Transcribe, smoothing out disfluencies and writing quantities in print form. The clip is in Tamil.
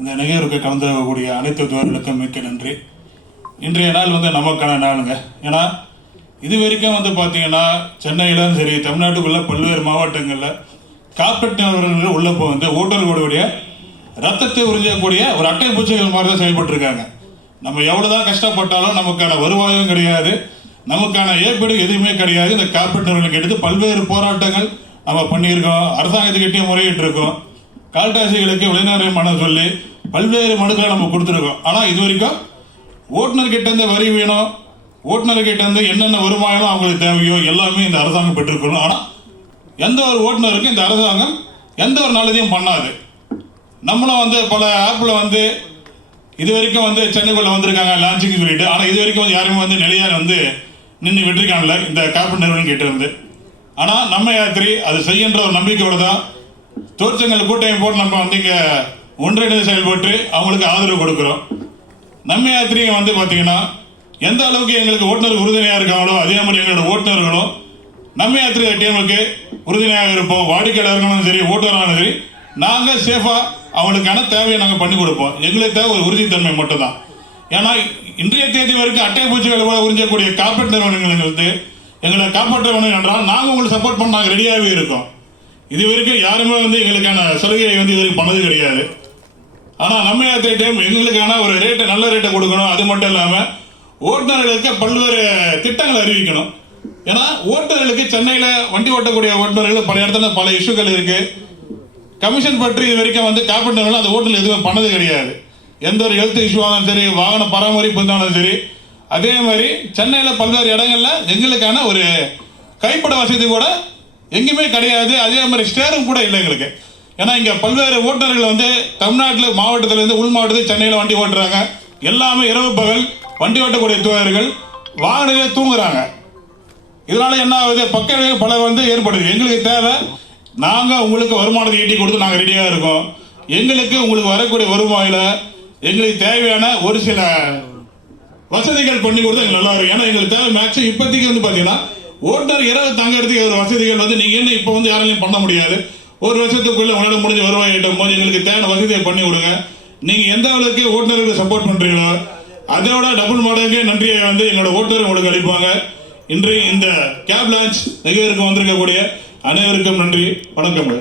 இந்த நிகழ்வுக்கு கலந்துக்கூடிய அனைத்து தோழர்களுக்கும் மிக்க நன்றி. இன்றைய நாள் நமக்கான நாளுங்க. ஏன்னா இது வரைக்கும் பார்த்தீங்கன்னா சென்னையிலும் சரி, தமிழ்நாட்டுக்குள்ள பல்வேறு மாவட்டங்களில் கார்பரேட் நிறுவனங்கள் உள்ளப்போ ஓட்டர்களுடைய ரத்தத்தை உறிஞ்சக்கூடிய ஒரு அட்டை பூச்சிகள் மாதிரி தான் செயல்பட்டுருக்காங்க. நம்ம எவ்வளோதான் கஷ்டப்பட்டாலும் நமக்கான வருவாயும் கிடையாது, நமக்கான ஏற்படு எதுவுமே கிடையாது. இந்த கார்பரேட் நிறுவனங்களுக்கு எடுத்து பல்வேறு போராட்டங்கள் நம்ம பண்ணியிருக்கோம், அரசாங்கத்துக்கிட்டே முறையிட்டு இருக்கோம், கால்டாசிகளுக்கு வெளிநாடு மனு சொல்லி பல்வேறு மனுக்களை நம்ம கொடுத்துருக்கோம். ஆனால் இது வரைக்கும் ஓட்டுநர்கிட்ட இருந்து வரி வேணும், ஓட்டுநர்கிட்ட இருந்து என்னென்ன வருமானம் அவங்களுக்கு தேவையோ எல்லாமே இந்த அரசாங்கம் பெற்றுக்கணும். ஆனால் எந்த ஒரு ஓட்டுநருக்கும் இந்த அரசாங்கம் எந்த ஒரு நல்லதையும் பண்ணாது. நம்மளும் பல ஆப்பில் இது வரைக்கும் சென்னைக்குள்ள வந்திருக்காங்க லான்ச்சிங் சொல்லிட்டு. ஆனால் இது வரைக்கும் யாருமே நிலையாக நின்று விட்டுருக்காங்கல்ல இந்த கார்பரேட் நிறுவனம் கிட்ட இருந்து. ஆனால் நம்ம யாத்திரை அது செய்கின்ற ஒரு நம்பிக்கையோடு தான் தொழிற்சங்கங்கள் கூட்டமைப்பு போட்டு நம்ம இங்கே ஒன்றிணைந்து செயல்பட்டு அவங்களுக்கு ஆதரவு கொடுக்குறோம். நம்ம யாத்திரையை பார்த்தீங்கன்னா எந்த அளவுக்கு எங்களுக்கு ஓட்டுநர் உறுதுணையாக இருக்காங்களோ அதே மாதிரி எங்களோட ஓட்டுநர்களும் நம்ம யாத்திரை டீமுக்கு உறுதுணையாக இருப்போம். வாடிக்கையாளர்களும் சரி, ஓட்டுநர்களும் சரி, நாங்கள் சேஃபாக அவங்களுக்கான தேவையை நாங்கள் பண்ணி கொடுப்போம். எங்களுக்கு தேவை ஒரு உறுதித்தன்மை மட்டும்தான். ஏன்னா இன்றைய தேதி வரைக்கும் அட்டை பூச்சிகளை கூட உறிஞ்சக்கூடிய கார்பரேட் நிறுவனங்கள் எங்களை காப்பாற்ற வேணும் என்றால் நாங்கள் உங்களுக்கு சப்போர்ட் பண்ண நாங்கள் ரெடியாகவே இருக்கோம். இது வரைக்கும் யாருமே எங்களுக்கான சலுகையை இது வரைக்கும் பண்ணது கிடையாது. ஆனால் நம்ம யாத்திரை டைம் எங்களுக்கான ஒரு ரேட்டை, நல்ல ரேட்டை கொடுக்கணும். அது மட்டும் இல்லாமல் ஓட்டுநர்களுக்கு பல்வேறு திட்டங்களை அறிவிக்கணும். ஏன்னா ஓட்டுநர்களுக்கு சென்னையில் வண்டி ஓட்டக்கூடிய ஓட்டுநர்கள் பல இடத்துல பல இஷ்யூக்கள் இருக்கு. கமிஷன் பற்றி இது வரைக்கும் கார்பரேட் நிறுவனம் அந்த ஓட்டுநர் எதுவுமே பண்ணது கிடையாது. எந்த ஒரு ஹெல்த் இஷ்யூவாக சரி, வாகன பராமரிப்பு இருந்தாலும் சரி. அதே மாதிரி சென்னையில் பல்வேறு இடங்கள்ல எங்களுக்கான ஒரு கைப்பட வசதி கூட எங்கேயுமே கிடையாது. அதே மாதிரி ஸ்டேரும் கூட இல்லை எங்களுக்கு. ஏன்னா இங்கே பல்வேறு ஓட்டுநர்கள் தமிழ்நாட்டில் மாவட்டத்திலேருந்து உள் மாவட்டத்தில் சென்னையில் வண்டி ஓட்டுறாங்க. எல்லாமே இரவு பகல் வண்டி ஓட்டக்கூடிய தோழர்கள் வாகனங்களே தூங்குறாங்க. இதனால என்ன ஆகுது, பக்க பல ஏற்படுது. எங்களுக்கு தேவை, நாங்கள் உங்களுக்கு வருமானத்தை ஈட்டி கொடுத்து நாங்கள் ரெடியாக இருக்கோம். எங்களுக்கு உங்களுக்கு வரக்கூடிய வருவாயில் எங்களுக்கு தேவையான ஒரு சில வசதிகள் பண்ணி கொடுத்தா எங்களுக்கு நல்லா இருக்கும். ஏன்னா எங்களுக்கு தேவை மேக்ஸிமம் இப்போதைக்கு பார்த்தீங்கன்னா ஓட்டுநர் இரவு தங்கறதுக்கு ஒரு வசதிகள் நீங்கள் என்ன இப்போ யாராலையும் பண்ண முடியாது. ஒரு வருஷத்துக்குள்ள உங்களால் முடிஞ்ச வருவாய் ஈட்டும் போது எங்களுக்கு தேவையான வசதியை பண்ணி கொடுங்க. நீங்கள் எந்த அளவுக்கு ஓட்டுநருக்கு சப்போர்ட் பண்ணுறீங்களோ அதோட டபுள் மடங்கு நன்றியை எங்களோட ஓட்டுநர் உங்களுக்கு அளிப்பாங்க. இன்று இந்த கேப் லான்ச் நிகழ்வுக்கு வந்திருக்கக்கூடிய அனைவருக்கும் நன்றி. வணக்கம்.